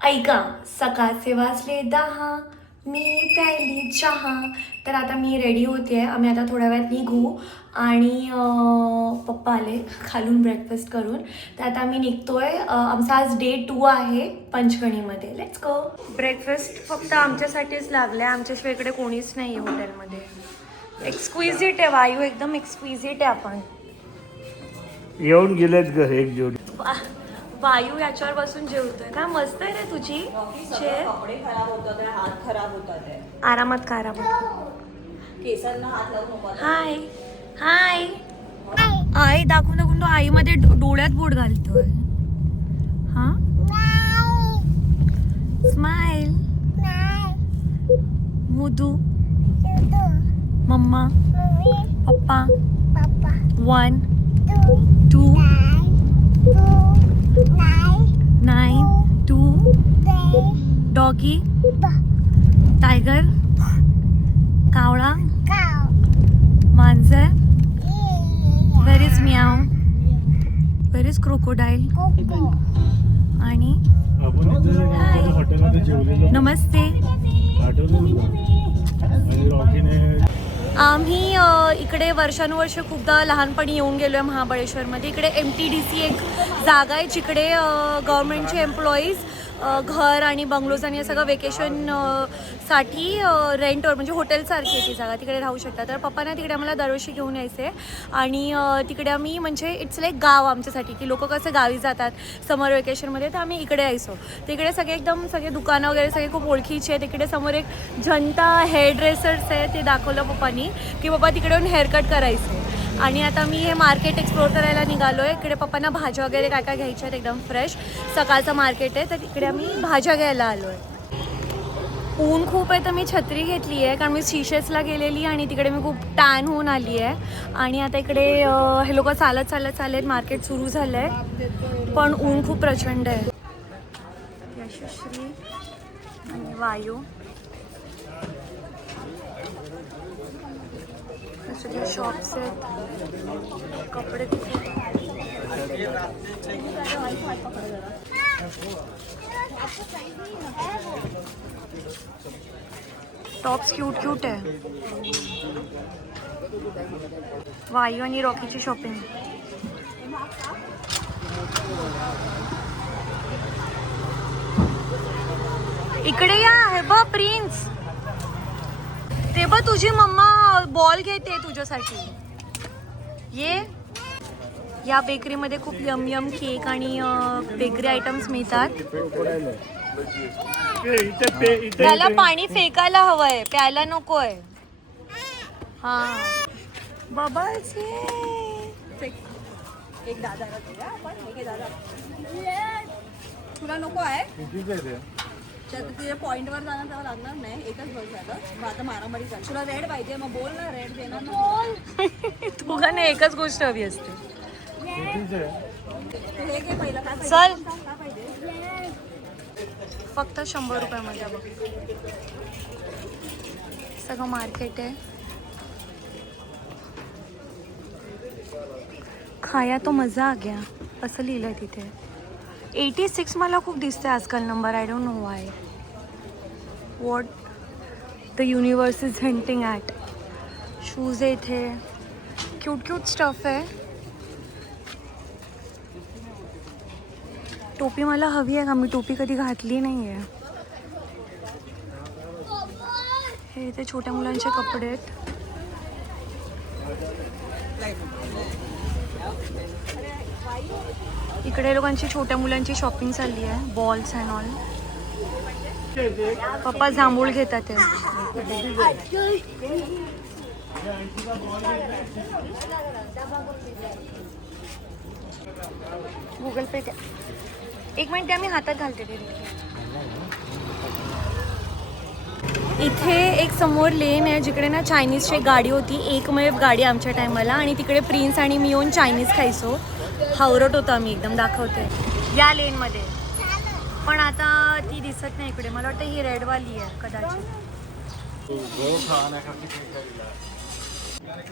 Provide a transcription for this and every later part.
ऐका, सकाळचे वाजले 10, मी प्यायली चहा. तर आता मी रेडी होते आहे. आम्ही आता थोड्या वेळात निघू आणि पप्पा आले खालून ब्रेकफास्ट करून. तर आता आम्ही निघतो आहे. आमचा आज डे 2 आहे पंचगणीमध्ये. Let's go. ब्रेकफास्ट फक्त आमच्यासाठीच लागलं आहे, आमच्याशिवाय इकडे कोणीच नाही आहे हॉटेलमध्ये. एक्सक्विजिट आहे वायू, एकदम एक्सक्विजिट आहे. आपण येऊन गेलेत घर एक जोडी. वायू याच्यावर बसून जेवतोय. काय मस्त आहे रे तुझी चेअर. कपडे खराब होतात, हात खराब होतात, आरामात का आरामात. केसांना हात लावू नको. हाय हाय. आई दाखवून दाखवून तो आईमध्ये डोळ्यात बोट घालतोय. हा स्माइल. मुदू मम्मा पप्पा 1 2 9 2 डॉगी टायगर कावळा मांजर. वेर इज मियाव, वेर इज क्रोकोडाईल. आणि आपण इथे हॉटेलमध्ये जेवलेलो नमस्ते. आणि रॉकीने आम्ही इकडे वर्षानुवर्ष खूपदा लहानपणी येऊन गेलो आहे महाबळेश्वरमध्ये. इकडे MTDC एक जागा आहे जिकडे गव्हर्मेंटचे एम्प्लॉईज घर आणि बंगलोज आणि हे सगळं वेकेशन साठी रेंटवर, म्हणजे हॉटेलसारखी आहे ती जागा, तिकडे राहू शकतात. तर पप्पांना तिकडे आम्हाला दरवर्षी घेऊन यायचे आणि तिकडे आम्ही, म्हणजे इट्स लाईक गाव आमच्यासाठी, की लोक कसे गावी जातात समर वेकेशनमध्ये, तर आम्ही इकडे यायचो. तिकडे सगळे एकदम सगळे दुकानं वगैरे सगळे खूप ओळखीचे आहे. तिकडे समोर एक जनता हेअर ड्रेसर्स आहे, ते दाखवलं पप्पांनी की पप्पा तिकडे येऊन हेअरकट करायचे. आणि आता मी हे मार्केट एक्सप्लोर करायला निघालो आहे. इकडे पप्पांना भाज्या वगैरे काय काय घ्यायच्या आहेत, एकदम फ्रेश सकाळचं मार्केट आहे, तर तिकडे आम्ही भाज्या घ्यायला आलो आहे. ऊन खूप आहे तर मी छत्री घेतली आहे, कारण मी सीशेसला गेलेली आणि तिकडे मी खूप टॅन होऊन आली आहे. आणि आता इकडे हे लोक चालत चालत मार्केट सुरू झालं आहे, पण ऊन खूप प्रचंड आहे. यशस्वी आणि वायू सगळे शॉप्स आहेत, कपडे टॉप्स क्यूट आहे. वायू आणि रॉकीची शॉपिंग. इकडे या. हे बघ प्रिन्स, ते बघ तुझी मम्मा बॉल घेते तुझ्यासाठी. ये. या बेकरीमध्ये खूप यम केक आणि बेकरी आयटम्स मिळतात. त्याला पाणी फेकायला हवंय, प्यायला नकोय. हा बबल्स. एक दादा तुला नको आहे. तुझ्या पॉइंटवर जाणं तेव्हा लागणार नाही, एकच बस झालं. मग आता मारामारी झाली. तुला रेड पाहिजे, मग बोल ना, रेड देणार ना. तुला एकच गोष्ट हवी असते. तू हे घे पहिलं. काय चल. पाहिजे? फक्त 100 रुपयामध्ये बघ सगळं मार्केट आहे. खाया तो मजा आ गया असं लिहिलं आहे तिथे. 86 मला खूप दिसते आजकाल number. I don't know Y. What the universe is hinting at. Shoes आहे इथे, क्यूट स्टफ आहे. टोपी मला हवी आहे का, मी टोपी कधी घातली नाही आहे. हे इथे छोट्या मुलांचे कपडे आहेत. इकडे लोकांची छोट्या मुलांची शॉपिंग चालली आहे, बॉल्स अँड ऑल. पप्पा जांभूळ घेतात. गूगल पे द्या. 1 मिनिट द्या, मी हातात घालते ते. इथे एक समोर लेन आहे जिकडे ना चायनीजची गाडी होती, एकमेव गाडी आमच्या टायमाला. आणि तिकडे प्रिन्स आणि मी येऊन चायनीज खायचो. हावरट होतो आम्ही एकदम. दाखवते या लेनमध्ये, पण आता ती दिसत नाही इकडे. मला वाटतं ही रेडवाली आहे कदाचित.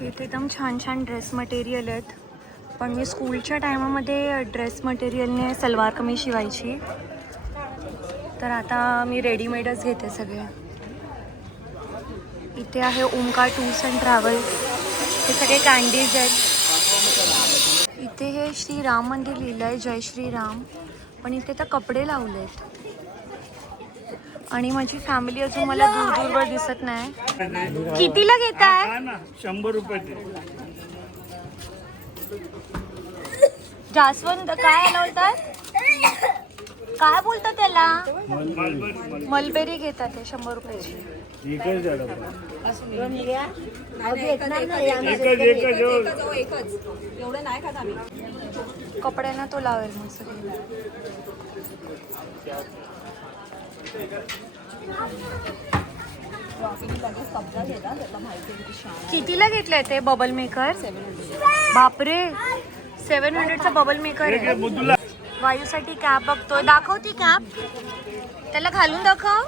इथे एकदम छान ड्रेस मटेरियल आहेत. पण मी स्कूलच्या टायमामध्ये ड्रेस मटेरियलने सलवार कमीज शिवायची. तर आता मी रेडीमेडच घेते सगळे. इथे आहे ओमकार टूर्स अँड ट्रॅव्हल्स, हे सगळे कॅन्डीज आहेत. इथे हे श्री राम मंदिर लिहिलं आहे, जय श्रीराम, पण इथे तर कपडे लावले आहेत. आणि माझी फॅमिली अजून मला दूर दूरवर दिसत नाही. कितीला घेताय? 100 रुपये. जास्वंद काय बोलतात, काय बोलतात त्याला? मलबेरी घेतात ते 100 रुपयाची. एकच झाड एकच एवढे नाही खात आम्ही. कपड्यांना तो लावेल मग सगळे. कितीला घेतलंय ते बबल मेकर? बापरे, 700चा बबल मेकर आहे. वायूसाठी कॅप बघतोय, दाखव ती कॅप, त्याला घालून दाखव.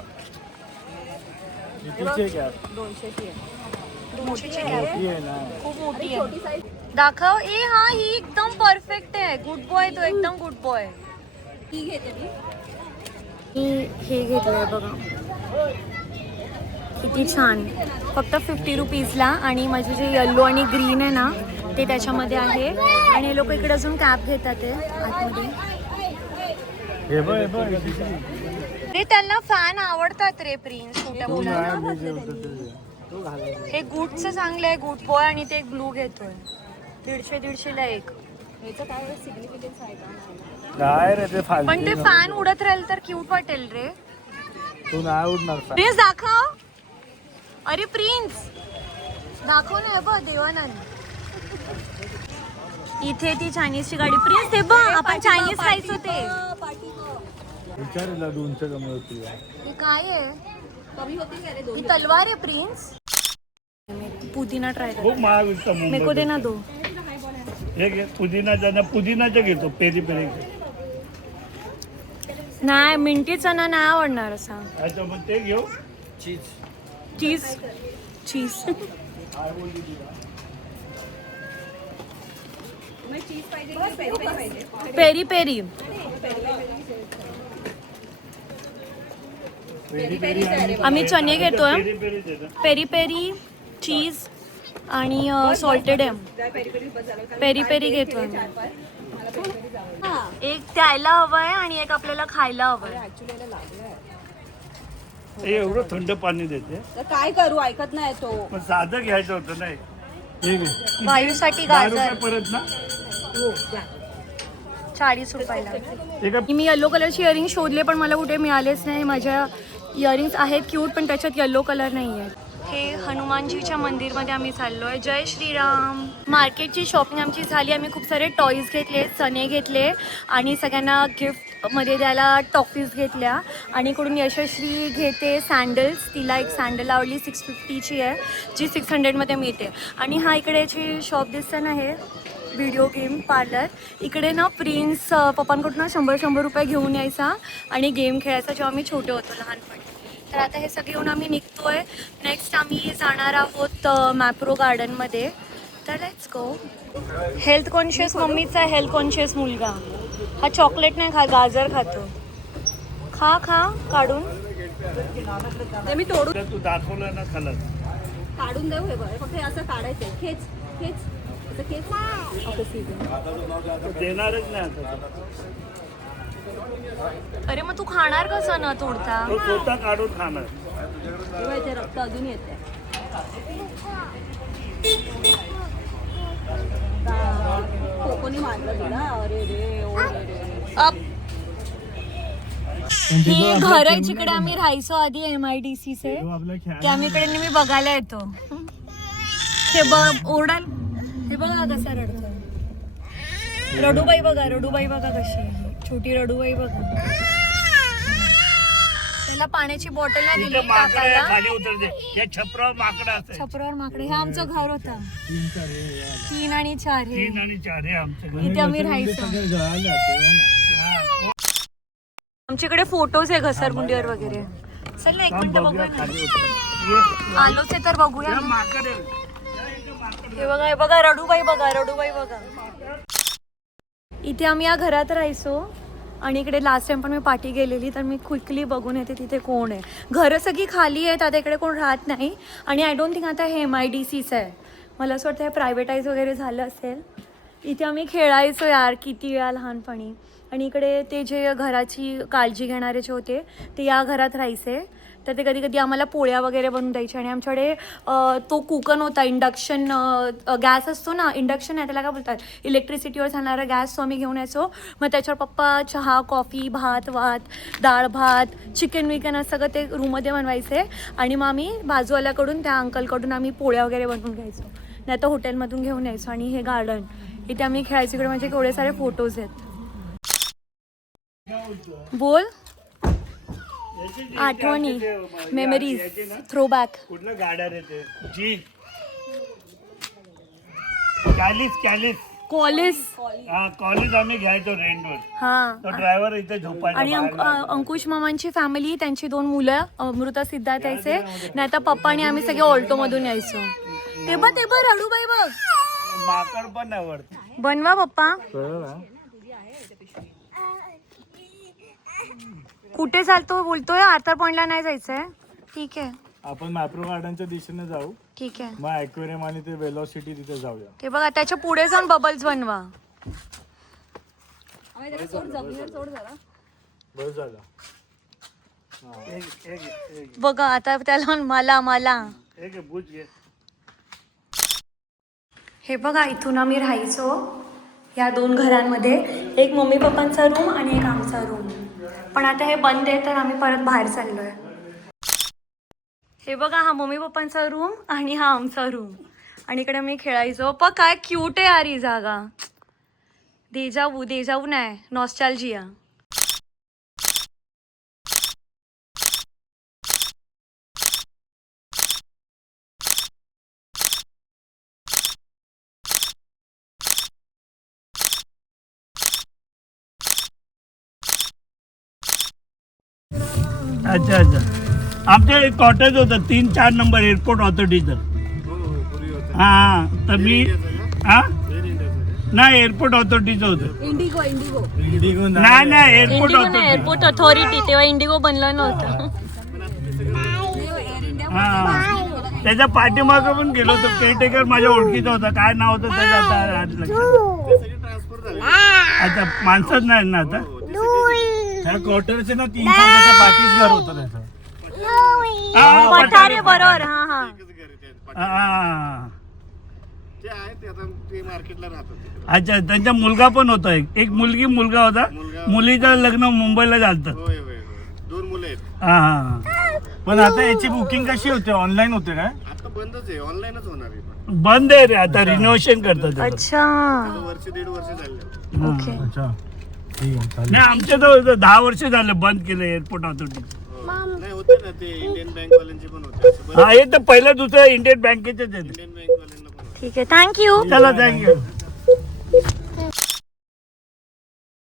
200ची आहे. मोठीची कॅप खूप मोठी आहे, दाखव. ए हा, ही एकदम परफेक्ट आहे. गुड बॉय तो, एकदम गुड बॉय. ही घेते मी हे घेतलंय बघा, किती छान, फक्त 50 रुपीजला. आणि माझे जे येल्लो आणि ग्रीन आहे ना ते त्याच्यामध्ये आहे. आणि हे लोक इकडे अजून कॅप घेतात ते आतमध्ये. रे त्यांना फॅन आवडतात रे प्रिन्स, छोट्या मुलांना. हे गुडचं चांगलं आहे, गुड बॉय. आणि ते ग्लू घेतोय 150-150ला एक. काय सिग्निफिकन्स आहे का? काय रे ते फालतू. पण ते फॅन उडत राहील तर क्यूट वाटेल रे. तू नाही उडणार. प्रिन्स दाखव. अरे प्रिन्स दाखव ना. बघ देवानंद, इथे ती चायनीजची गाडी. प्रिन्स ते बघ, आपण चायनीज खायचो ते. विचारला 200 कमी होती. हे काय आहे? कमी होती का रे? ही तलवार आहे प्रिन्स. पुदिना ट्राय कर. खूप महाग विकता मेको दे ना 2. हे घे पुदिनाचा ना, पुदिनाचा घेतो. पेरी पेरी नाही, मिंटी चना नाही आवडणार असा. अच्छा, मग ते घेऊ. चीज चीज चीज पेरी पेरी. आम्ही चणे घेतोय, पेरी पेरी दे ना. पेरी पेरी, चीज आणि सॉल्टेड एम. पेरी पेरी घेतोय. एक द्यायला हवंय आणि एक आपल्याला खायला हवंय. हे एवढं थंड पाणी देते. तर काय करू, ऐकत नाही तो. पण साधं घ्यायचं होतं नाही. हे घे. वायूसाठी 10 गाजर रुपये परत ना. 40 रुपयाला. एका मी येलो कलरचे इयरिंग शोधले पण मला कुठे मिळालेच नाही. माझ्या इयरिंग्स आहेत क्यूट, पण त्याच्यात येलो कलर नाही आहे. हे हनुमानजीच्या मंदिरमध्ये आम्ही चाललो आहे. जय श्रीराम. मार्केटची शॉपिंग आमची झाली. आम्ही खूप सारे टॉईज घेतले, चणे घेतले आणि सगळ्यांना गिफ्टमध्ये द्यायला टॉफीज घेतल्या. आणि इकडून यशस्वी घेते सँडल्स. तिला एक सँडल आवडली, 650ची आहे, जी 600मध्ये मिळते. आणि हा इकडेची शॉप दिसतं ना, हे व्हिडिओ गेम पार्लर. इकडे ना प्रिन्स पप्पांकडून 100-100 रुपये घेऊन यायचा आणि गेम खेळायचा जेव्हा आम्ही छोटे होतो लहानपणी. तर आता हे सगळे येऊन आम्ही निघतोय. नेक्स्ट आम्ही जाणार आहोत मॅप्रो गार्डनमध्ये. तर लेट्स गो. हेल्थ कॉन्शियस मम्मीचा हेल्थ कॉन्शियस मुलगा. हा चॉकलेट नाही खा, गाजर खातो. खा खा काढून. ते मी तोडून तू दाखवलं ना खाला. काढून देऊ. हे बघ, फक्त हे असं काढायचंय. खेच खेच असं खेच. देणारच नाही आता. अरे मग तू खाणार कसं न तोडता? तो स्वतः काढून खाणार. तेव्हा इथे रक्त अजून येते. कोकोनी मारलं तुला. अरे रे, ओ रे रे. अप. ही घर आहे जिकडे आम्ही राहायचो आधी MIDCचे. ते आम्ही इकडे नेहमी बघायला येतो. हे बघ ओरडाल. हे बघा कसा रडतो. रडूबाई बघा, रडूबाई बघा कशी आहे. छोटी रडूबाई बघा. त्याला पाण्याची बॉटल नाही दिली टाकायला. खाली उतरते. या छपरावर माकडं असेल. छपरावर माकडे. हे आमचं घर होतं. 3 आणि 4 हे. 3 आणि 4 हे आमचं. इथे आम्ही राहायचो. आमच्याकडे फोटोज आहे घसरगुंडीवर वगैरे. चल ना एक मिनिट बघूया ना. आलोच आहे तर बघूया ना. माकड आहे. हे बघा, हे बघा रडूबाई बघा, रडूबाई बघा. इथे आम्ही या घरात राहायचो आणि इकडे लास्ट टाइम पण मी पाठी गेलेली तर मी क्विकली बघून येते तिथे कोण आहे. घरं सगळी खाली आहेत, आता इकडे कोण राहत नाही. आणि आय डोंट थिंक आता हे MIDCच आहे, मला असं वाटतं हे प्रायव्हेटाईज वगैरे झालं असेल. इथे आम्ही खेळायचो यार किती वेळा लहानपणी. आणि इकडे ते जे घराची काळजी घेणारे जे होते ते या घरात राहायचे, तर ते कधी कधी आम्हाला पोळ्या वगैरे बनवून द्यायचे. आणि आमच्याकडे तो कुकन होता, इंडक्शन गॅस असतो ना, इंडक्शन आहे त्याला काय बोलतात, इलेक्ट्रिसिटीवर चालणारा गॅस, तो आम्ही घेऊन यायचो. मग त्याच्यावर पप्पा चहा, कॉफी, भात, डाळ भात, चिकन विकन असं सगळं ते रूममध्ये बनवायचे. आणि मग आम्ही बाजूवाल्याकडून त्या अंकलकडून आम्ही पोळ्या वगैरे बनवून घ्यायचो, नाही तर हॉटेलमधून घेऊन यायचो. आणि हे गार्डन इथे आम्ही खेळायचो, इकडे म्हणजे केवढे सारे फोटोज आहेत. बोल, आठवणी, मेमरीज, थ्रोबॅक. कुठलं गाड्या येते जी कॅलिस कॉलेज. हा कॉलेज आम्ही घ्यायचो रेंटवर. हा. तो ड्रायव्हर इथे झोपायचा. आणि अंकुश मामांची फॅमिली, त्यांची 2 मुलं अमृता सिद्धार्थ यायचे, नाही तर पप्पा आणि आम्ही सगळे ऑल्टोमधून यायचो. ते बघ रडूबाई बघ, माकड पण आवडते. बनवा पप्पा. कुठे चालतो बोलतोय, आर्थर पॉइंटला नाही जायचंय. ठीक आहे, आपण मॅप्रो गार्डनच्या दिशेने जाऊ, ठीक आहे. मग ॲक्वेरियम आणि ते वेलॉसिटी तिथे जाऊया. ते बघा त्याच्या पुढे जाऊन बबल्स बनवा. आम्ही त्याला सोड, जमिनीवर सोड जरा. बस झालं. बघा आता त्याला मला एक बुज घे. हे बघा इथून आम्ही राहायचो या 2 घरांमध्ये, एक मम्मी पप्पांचा रूम आणि एक आमचा रूम. पण आता हे बंद आहे तर आम्ही परत बाहेर चाललोय. हे बघा हा मम्मी पप्पांचा रूम आणि हा आमचा रूम. आणि इकडे मी खेळायचो. काय क्यूट आहे यार ही जागा. देजावू नाही, नॉस्टॅल्जिया. अच्छा आमचं एक कॉटेज होतं 3-4 नंबर एअरपोर्ट ऑथॉरिटीचं. हा तर मी नाही एअरपोर्ट ऑथॉरिटीचं होतं. इंडिगो नाही एअरपोर्ट ऑथॉरिटी. एअरपोर्ट ऑथॉरिटी तेव्हा इंडिगो बनलं नव्हतं. हा त्याच्या पाठीमागं पण गेलो होतो. केअरटेकर माझ्या ओळखीचा होता, काय नाव होतं त्याच्या आता माणसंच नाही ना आता. त्या क्वार्टरचे ना 3 तासाच्या पाठीच घर होतं त्याचं. पठारे बरोबर. हा अच्छा त्यांचा मुलगा पण होता, एक मुलगा होता. मुलीचं लग्न मुंबईला झालं. 2 मुलं आहेत. हा पण आता याची बुकिंग कशी होते, ऑनलाईन होते काय? आता बंदच आहे, ऑनलाईनच होणार आहे. बंद आहे रे आता, रिनोव्हेशन करतात. अच्छा, वर्ष 1.5 वर्ष झाले. ओके. अच्छा ठीक आहे, चालेल. नाही आमच्या तर 10 वर्ष झालं बंद केलं एअरपोर्ट ऑथॉरिटी. नाही होते ना ते इंडियन बँक वाल्यांचे पण होते. हा हे तर पहिलं दुसरं इंडियन बँकेचेच आहे. इंडियन बँक वाल्यांना पण होते. ठीक आहे, थँक्यू. चला थँक्यू.